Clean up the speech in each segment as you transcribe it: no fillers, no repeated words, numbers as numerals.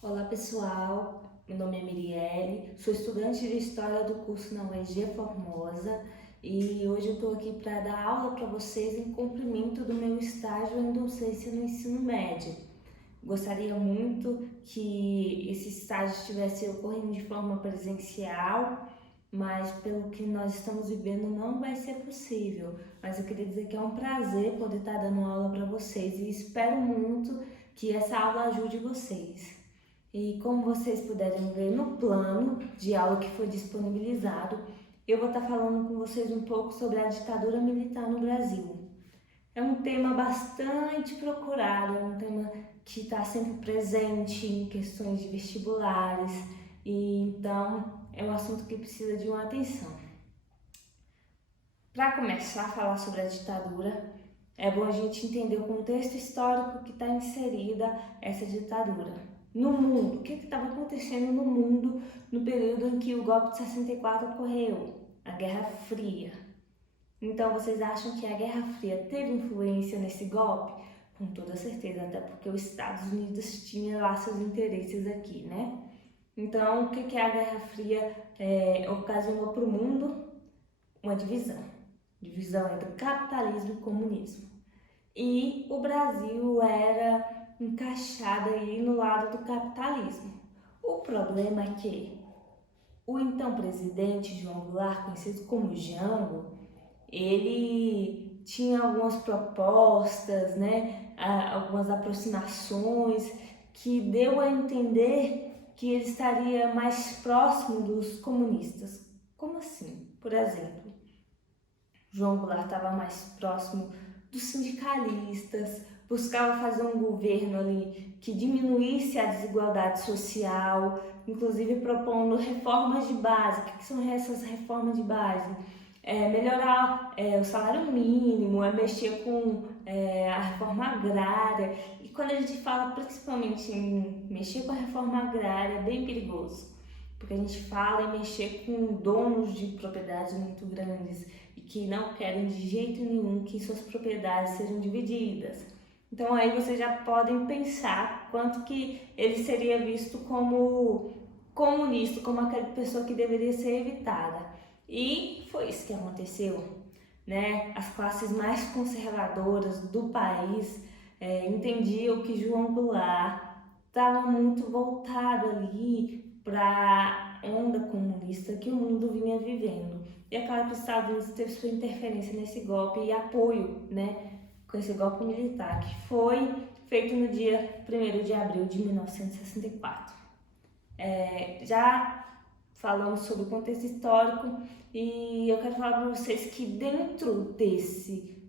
Olá pessoal, meu nome é Mirielle, sou estudante de História do curso na UEG Formosa e hoje eu estou aqui para dar aula para vocês em cumprimento do meu estágio em docência no ensino médio. Gostaria muito que esse estágio estivesse ocorrendo de forma presencial, mas pelo que nós estamos vivendo não vai ser possível. Mas eu queria dizer que é um prazer poder estar dando aula para vocês e espero muito que essa aula ajude vocês. E como vocês puderem ver no plano de aula que foi disponibilizado, eu vou estar falando com vocês um pouco sobre a ditadura militar no Brasil. É um tema bastante procurado, é um tema que está sempre presente em questões de vestibulares, e então é um assunto que precisa de uma atenção. Para começar a falar sobre a ditadura, é bom a gente entender o contexto histórico que está inserida essa ditadura. No mundo, o que estava acontecendo no mundo no período em que o golpe de 64 ocorreu? A Guerra Fria. Então, vocês acham que a Guerra Fria teve influência nesse golpe? Com toda certeza, até porque os Estados Unidos tinham lá seus interesses aqui, né? Então, o que a Guerra Fria ocasionou para o mundo? Uma divisão entre capitalismo e comunismo. E o Brasil era encaixado aí no lado do capitalismo. O problema é que o então presidente João Goulart, conhecido como Jango, ele tinha algumas propostas, né, algumas aproximações que deu a entender que ele estaria mais próximo dos comunistas. Como assim? Por exemplo, João Goulart estava mais próximo dos sindicalistas, buscava fazer um governo ali que diminuísse a desigualdade social, inclusive propondo reformas de base. O que são essas reformas de base? Melhorar o salário mínimo, mexer com a reforma agrária. E quando a gente fala principalmente em mexer com a reforma agrária, é bem perigoso, porque a gente fala em mexer com donos de propriedades muito grandes e que não querem de jeito nenhum que suas propriedades sejam divididas. Então aí vocês já podem pensar quanto que ele seria visto como comunista, como aquela pessoa que deveria ser evitada. E foi isso que aconteceu, né? As classes mais conservadoras do país entendiam que João Goulart estava muito voltado ali para a onda comunista que o mundo vinha vivendo. E é claro que os Estados Unidos teve sua interferência nesse golpe e apoio, né, com esse golpe militar, que foi feito no dia 1º de abril de 1964. Já falamos sobre o contexto histórico e eu quero falar para vocês que dentro desse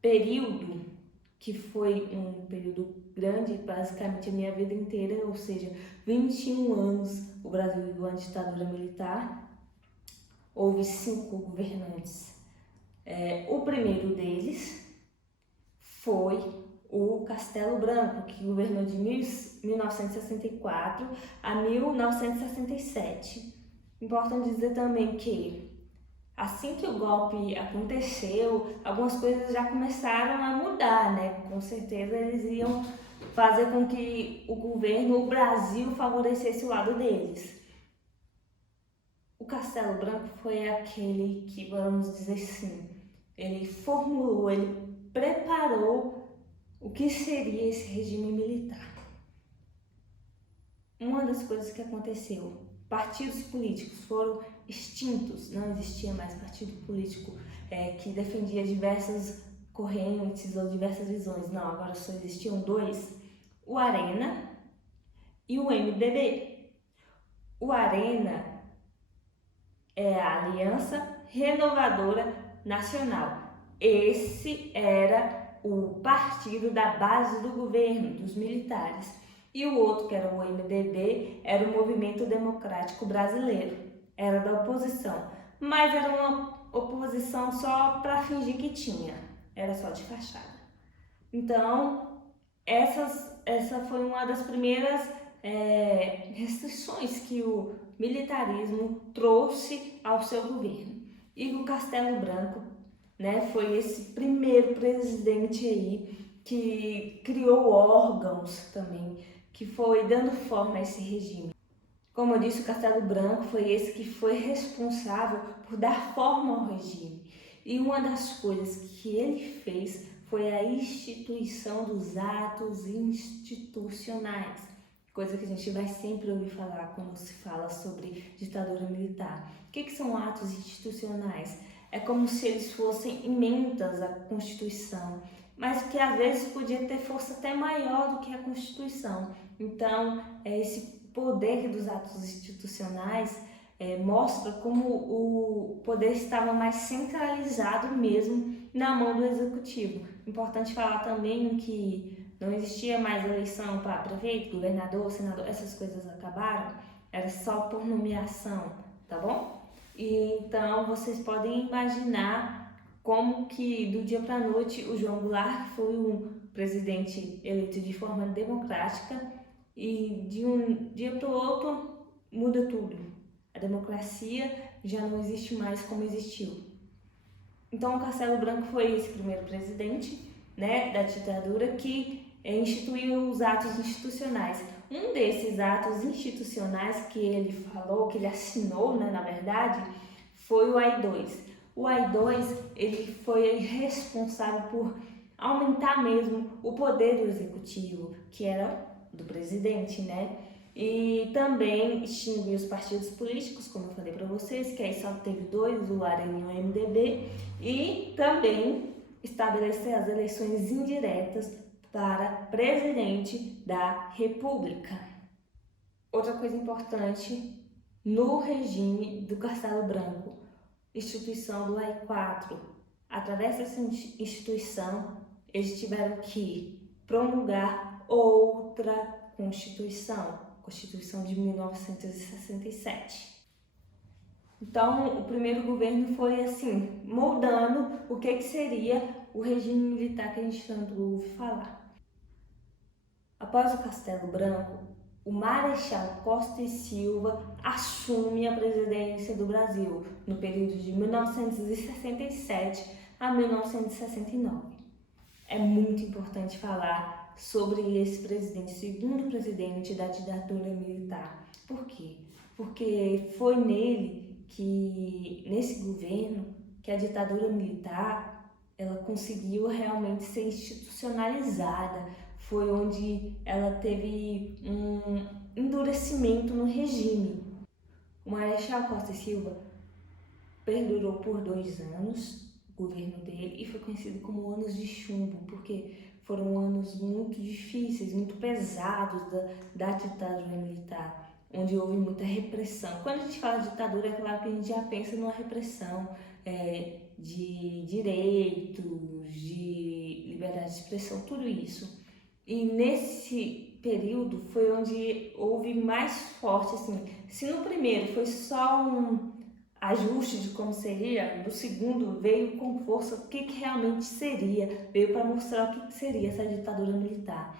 período, que foi um período grande, basicamente a minha vida inteira, ou seja, 21 anos o Brasil viveu uma ditadura militar, houve 5 governantes. O primeiro deles foi o Castelo Branco, que governou de 1964 a 1967. Importante dizer também que assim que o golpe aconteceu, algumas coisas já começaram a mudar, né? Com certeza eles iam fazer com que o governo, o Brasil, favorecesse o lado deles. O Castelo Branco foi aquele que, vamos dizer assim, ele formulou, ele preparou o que seria esse regime militar. Uma das coisas que aconteceu, partidos políticos foram extintos, não existia mais partido político que defendia diversas correntes ou diversas visões, não, agora só existiam 2, o Arena e o MDB. O Arena é a Aliança Renovadora Nacional. Esse era o partido da base do governo, dos militares. E o outro, que era o MDB, era o Movimento Democrático Brasileiro. Era da oposição, mas era uma oposição só para fingir que tinha. Era só de fachada. Então, essa foi uma das primeiras restrições que o militarismo trouxe ao seu governo. Igor Castelo Branco, né, foi esse primeiro presidente aí que criou órgãos também, que foi dando forma a esse regime. Como eu disse, o Castelo Branco foi esse que foi responsável por dar forma ao regime. E uma das coisas que ele fez foi a instituição dos atos institucionais, coisa que a gente vai sempre ouvir falar quando se fala sobre ditadura militar. O que são atos institucionais? É como se eles fossem emendas à Constituição, mas que às vezes podia ter força até maior do que a Constituição. Então, esse poder dos atos institucionais mostra como o poder estava mais centralizado mesmo na mão do executivo. Importante falar também que não existia mais eleição para prefeito, governador, senador, essas coisas acabaram, era só por nomeação, tá bom? E então vocês podem imaginar como que do dia para a noite o João Goulart, que foi um presidente eleito de forma democrática, e de um dia para o outro muda tudo. A democracia já não existe mais como existiu. Então, o Castelo Branco foi esse primeiro presidente, né, da ditadura que instituiu os atos institucionais. Um desses atos institucionais que ele falou, que ele assinou, né, na verdade, foi o AI-2. O AI-2 ele foi responsável por aumentar mesmo o poder do executivo, que era do presidente, né? E também extinguir os partidos políticos, como eu falei para vocês, que aí só teve dois, o AREN e o MDB, e também estabelecer as eleições indiretas para presidente da República. Outra coisa importante no regime do Castelo Branco, instituição do AI-4. Através dessa instituição, eles tiveram que promulgar outra Constituição de 1967. Então, o primeiro governo foi assim, moldando o que seria o regime militar que a gente tanto ouve falar. Após o Castelo Branco, o Marechal Costa e Silva assume a presidência do Brasil no período de 1967 a 1969. É muito importante falar sobre esse presidente, segundo presidente da ditadura militar. Por quê? Porque foi nesse governo, que a ditadura militar ela conseguiu realmente ser institucionalizada. Foi onde ela teve um endurecimento no regime. O Marechal Costa e Silva perdurou por 2 anos o governo dele e foi conhecido como anos de chumbo, porque foram anos muito difíceis, muito pesados da ditadura militar, onde houve muita repressão. Quando a gente fala de ditadura, é claro que a gente já pensa numa repressão de direitos, de liberdade de expressão, tudo isso. E nesse período foi onde houve mais forte, assim, se no primeiro foi só um ajuste de como seria, no segundo veio com força o que realmente seria, veio para mostrar o que seria essa ditadura militar.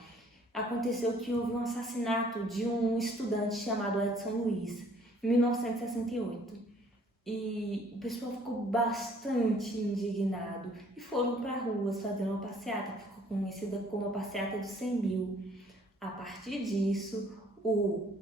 Aconteceu que houve um assassinato de um estudante chamado Edson Luiz, em 1968. E o pessoal ficou bastante indignado e foram para ruas fazer uma passeata, que ficou conhecida como a passeata dos 100 mil. A partir disso, o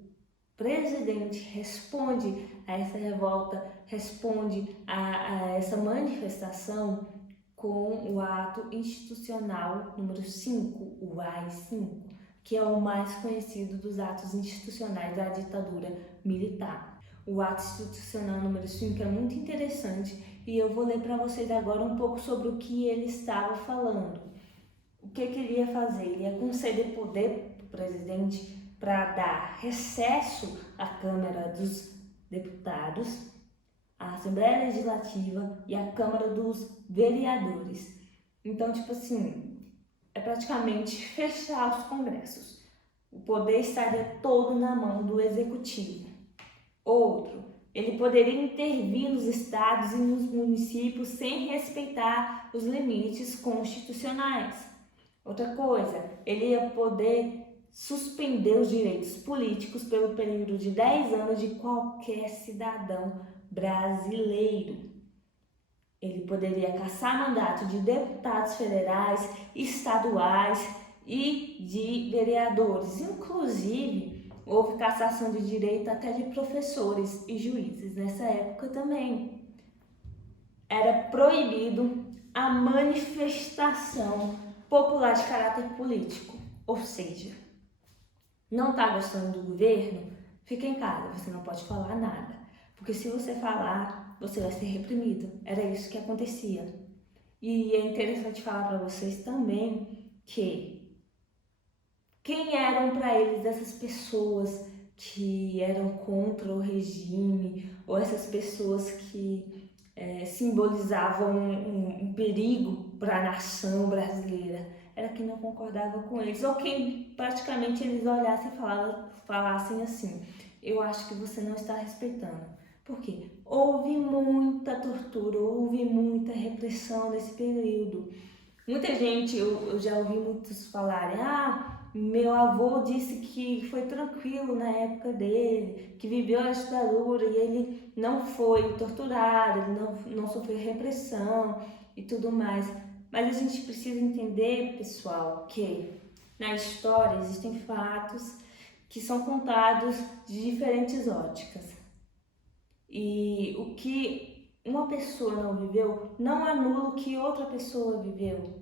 presidente responde a essa revolta, responde a essa manifestação com o ato institucional número 5, o AI-5, que é o mais conhecido dos atos institucionais da ditadura militar. O ato institucional número 5 é muito interessante e eu vou ler para vocês agora um pouco sobre o que ele estava falando. O que ele ia fazer? Ele ia conceder poder para o presidente para dar recesso à Câmara dos Deputados, à Assembleia Legislativa e à Câmara dos Vereadores. Então, tipo assim, é praticamente fechar os congressos. O poder estaria todo na mão do Executivo. Outro, ele poderia intervir nos estados e nos municípios sem respeitar os limites constitucionais. Outra coisa, ele ia poder suspender os direitos políticos pelo período de 10 anos de qualquer cidadão brasileiro. Ele poderia cassar mandato de deputados federais, estaduais e de vereadores. Inclusive, houve cassação de direito até de professores e juízes nessa época também. Era proibido a manifestação popular de caráter político, ou seja, não está gostando do governo? Fica em casa, você não pode falar nada, porque se você falar, você vai ser reprimido. Era isso que acontecia. E é interessante falar para vocês também que quem eram para eles essas pessoas que eram contra o regime, ou essas pessoas que simbolizavam um perigo para a nação brasileira? Era quem não concordava com eles, ou quem praticamente eles olhassem e falassem assim: eu acho que você não está respeitando. Por quê? Houve muita tortura, houve muita repressão nesse período. Muita gente, eu já ouvi muitos falarem: meu avô disse que foi tranquilo na época dele, que viveu a ditadura e ele não foi torturado, ele não sofreu repressão e tudo mais. Mas a gente precisa entender, pessoal, que na história existem fatos que são contados de diferentes óticas. E o que uma pessoa não viveu não anula o que outra pessoa viveu.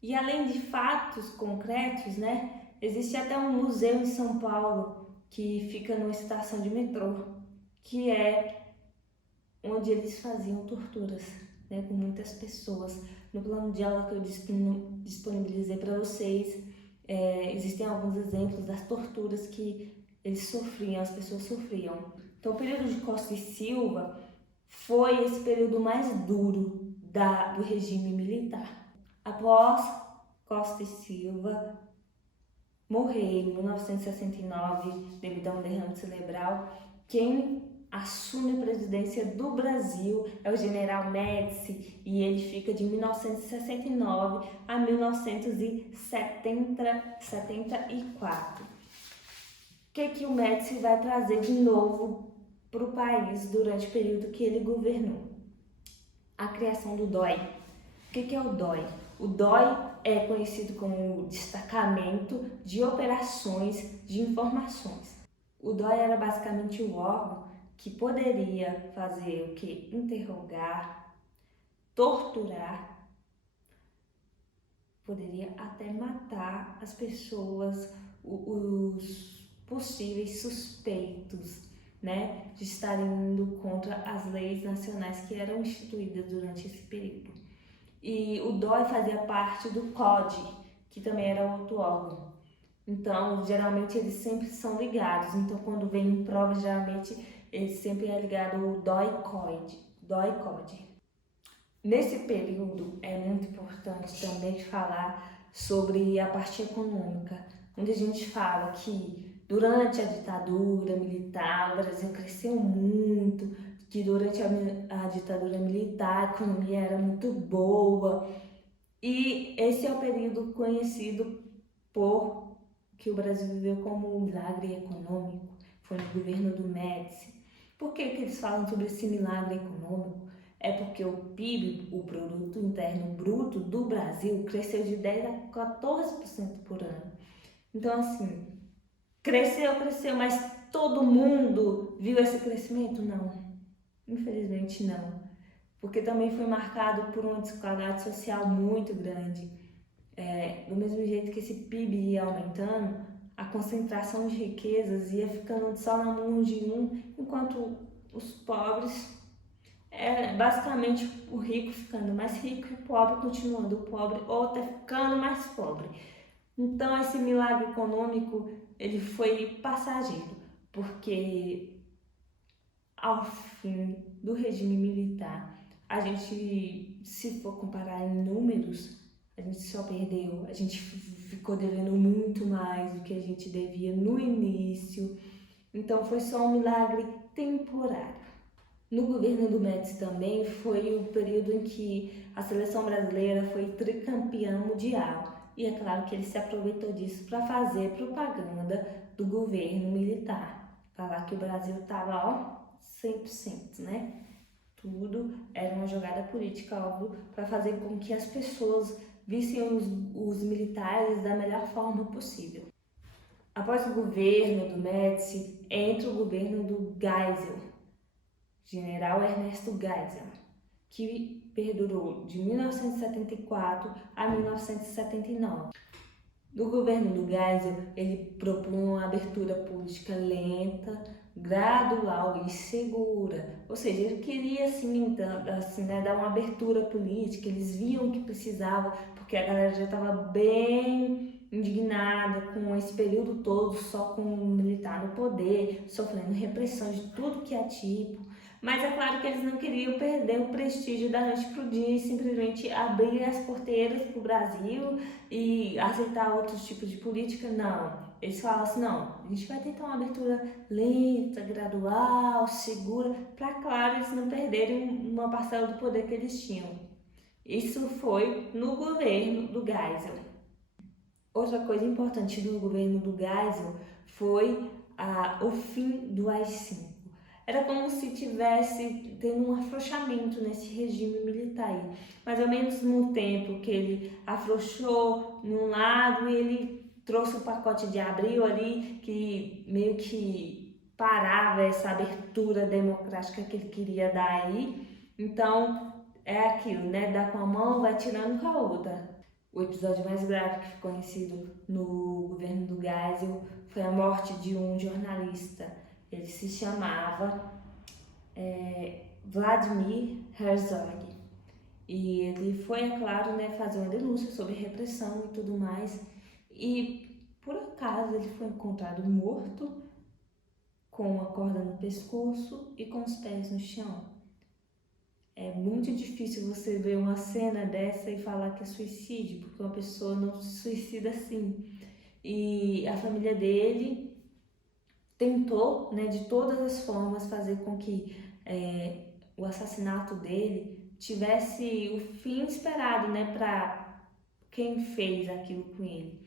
E além de fatos concretos, né, existe até um museu em São Paulo que fica numa estação de metrô, que é onde eles faziam torturas, né, com muitas pessoas. No plano de aula que eu disponibilizei para vocês, existem alguns exemplos das torturas que eles sofriam, as pessoas sofriam. Então, o período de Costa e Silva foi esse período mais duro do regime militar. Após Costa e Silva morrer em 1969 devido a um derrame cerebral, quem assume a presidência do Brasil é o general Médici, e ele fica de 1969 a 1974. O que o Médici vai trazer de novo para o país durante o período que ele governou? A criação do DOI. O que é o DOI? O DOI é conhecido como Destacamento de Operações de Informações. O DOI era basicamente o órgão que poderia fazer o que? Interrogar, torturar, poderia até matar as pessoas, os possíveis suspeitos, né, de estarem indo contra as leis nacionais que eram instituídas durante esse período. E o DOI fazia parte do CODE, que também era outro órgão. Então, geralmente eles sempre são ligados. Então, quando vem em prova, geralmente ele sempre é ligado ao DOI-CODE. Nesse período é muito importante também falar sobre a parte econômica, onde a gente fala que durante a ditadura militar o Brasil cresceu muito, que durante a ditadura militar a economia era muito boa, e esse é o período conhecido por que o Brasil viveu como um milagre econômico, foi no governo do Médici. Por que eles falam sobre esse milagre econômico? É porque o PIB, o Produto Interno Bruto do Brasil, cresceu de 10% a 14% por ano. Então, assim, cresceu, mas todo mundo viu esse crescimento? Não, infelizmente não. Porque também foi marcado por uma desigualdade social muito grande. Do mesmo jeito que esse PIB ia aumentando, a concentração de riquezas ia ficando só na mão de um, enquanto os pobres, basicamente o rico ficando mais rico e o pobre continuando pobre ou até ficando mais pobre. Então esse milagre econômico ele foi passageiro, porque ao fim do regime militar, a gente, se for comparar em números, a gente só perdeu, a gente ficou devendo muito mais do que a gente devia no início. Então foi só um milagre temporário. No governo do Médici também foi o período em que a seleção brasileira foi tricampeã mundial. E é claro que ele se aproveitou disso para fazer propaganda do governo militar. Falar que o Brasil estava, 100%, né? Tudo era uma jogada política, óbvio, para fazer com que as pessoas vissem os militares da melhor forma possível. Após o governo do Médici, entra o governo do Geisel, general Ernesto Geisel, que perdurou de 1974 a 1979. No governo do Geisel, ele propunha uma abertura política lenta, gradual e segura. Ou seja, ele queria assim, dar uma abertura política, eles viam que precisava, porque a galera já estava bem indignada com esse período todo, só com o militar no poder, sofrendo repressão de tudo que é tipo. Mas é claro que eles não queriam perder o prestígio da noite para o dia e simplesmente abrir as porteiras para o Brasil e aceitar outros tipos de política. Não, eles falavam assim, não, a gente vai tentar uma abertura lenta, gradual, segura, para, claro, eles não perderem uma parcela do poder que eles tinham. Isso foi no governo do Geisel. Outra coisa importante do governo do Geisel foi o fim do AI-5. Era como se tivesse tendo um afrouxamento nesse regime militar aí. Mais ou menos no tempo que ele afrouxou num lado e ele trouxe o pacote de abril ali, que meio que parava essa abertura democrática que ele queria dar aí. Então, é aquilo, né? Dá com a mão, vai tirando com a outra. O episódio mais grave que ficou conhecido no governo do Geisel foi a morte de um jornalista. Ele se chamava Vladimir Herzog. E ele foi, é claro, né, fazer uma denúncia sobre repressão e tudo mais. E, por acaso, ele foi encontrado morto, com uma corda no pescoço e com os pés no chão. É muito difícil você ver uma cena dessa e falar que é suicídio, porque uma pessoa não se suicida assim. E a família dele tentou, né, de todas as formas fazer com que o assassinato dele tivesse o fim esperado, né, para quem fez aquilo com ele.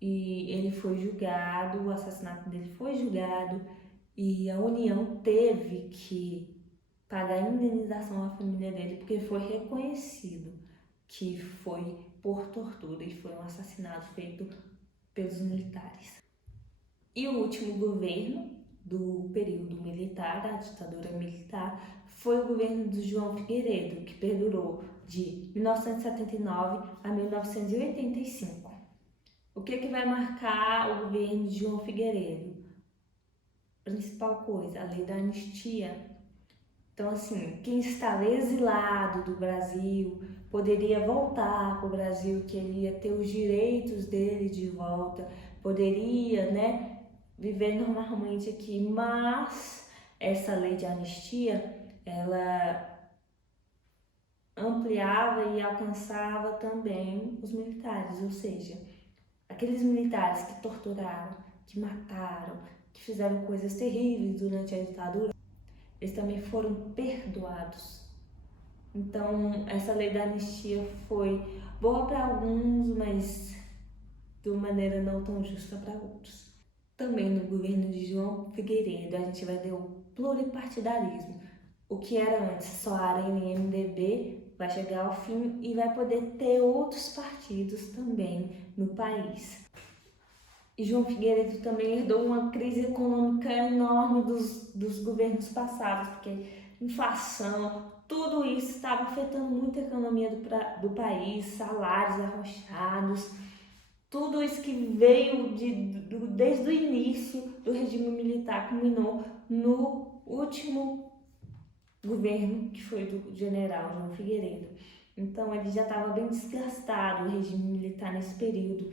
E ele foi julgado, o assassinato dele foi julgado e a União teve que pagar indenização à família dele porque foi reconhecido que foi por tortura e foi um assassinato feito pelos militares. E o último governo do período militar, da ditadura militar, foi o governo do João Figueiredo, que perdurou de 1979 a 1985. O que vai marcar o governo de João Figueiredo? Principal coisa, a lei da anistia. Então, assim, quem estava exilado do Brasil poderia voltar para o Brasil, que ele ia ter os direitos dele de volta, poderia, né, viver normalmente aqui, mas essa lei de anistia, ela ampliava e alcançava também os militares, ou seja, aqueles militares que torturaram, que mataram, que fizeram coisas terríveis durante a ditadura, eles também foram perdoados. Então, essa lei da anistia foi boa para alguns, mas de uma maneira não tão justa para outros. Também no governo de João Figueiredo, a gente vai ter o pluripartidarismo. O que era antes só Arena e MDB vai chegar ao fim e vai poder ter outros partidos também no país. E João Figueiredo também herdou uma crise econômica enorme dos governos passados, porque inflação, tudo isso estava afetando muito a economia do país, salários arrochados, tudo isso que veio desde o início do regime militar culminou no último governo, que foi do general João Figueiredo. Então ele já estava bem desgastado, o regime militar nesse período.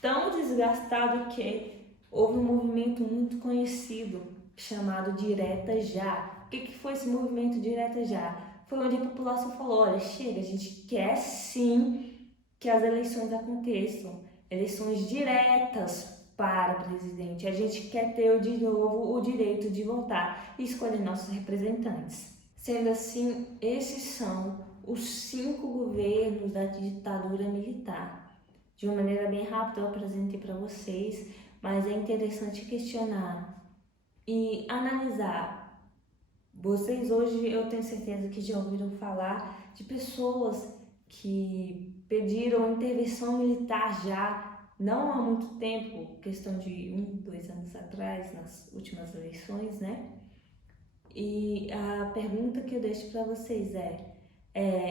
Tão desgastado que houve um movimento muito conhecido chamado Direta Já. O que foi esse movimento Direta Já? Foi onde a população falou, olha, chega, a gente quer sim que as eleições aconteçam, eleições diretas para presidente. A gente quer ter de novo o direito de votar e escolher nossos representantes. Sendo assim, esses são os 5 governos da ditadura militar. De uma maneira bem rápida eu apresentei para vocês, mas é interessante questionar e analisar Vocês hoje, eu tenho certeza que já ouviram falar de pessoas que pediram intervenção militar já, não há muito tempo, questão de 2 anos atrás, nas últimas eleições, né? E a pergunta que eu deixo para vocês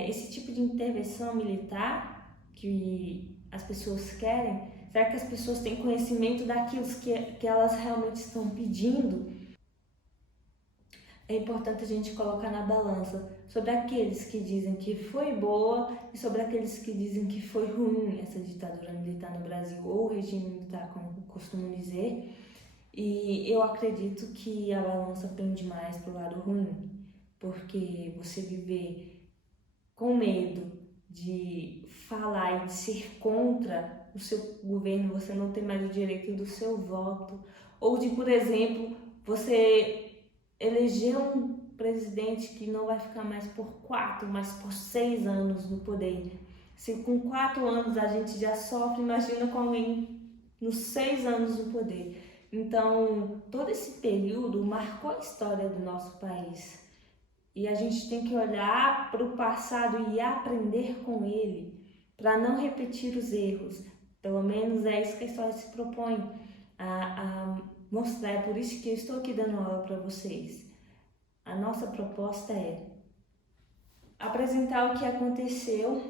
esse tipo de intervenção militar que as pessoas querem, será que as pessoas têm conhecimento daquilo que elas realmente estão pedindo? É importante a gente colocar na balança sobre aqueles que dizem que foi boa e sobre aqueles que dizem que foi ruim essa ditadura militar no Brasil, ou regime militar, como costumam dizer. E eu acredito que a balança pende mais para o lado ruim, porque você viver com medo de falar e de ser contra o seu governo, você não tem mais o direito do seu voto, ou de, por exemplo, você eleger um presidente que não vai ficar mais por 4, mas por 6 anos no poder. Se com 4 anos a gente já sofre, imagina com alguém nos 6 anos no poder. Então, todo esse período marcou a história do nosso país. E a gente tem que olhar para o passado e aprender com ele, para não repetir os erros. Pelo menos é isso que a história se propõe a mostrar. É por isso que eu estou aqui dando aula para vocês. A nossa proposta é apresentar o que aconteceu,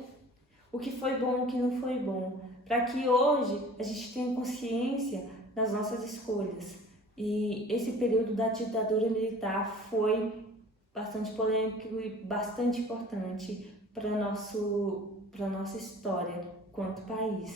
o que foi bom, o que não foi bom, para que hoje a gente tenha consciência das nossas escolhas. E esse período da ditadura militar foi bastante polêmico e bastante importante para a nossa história quanto país.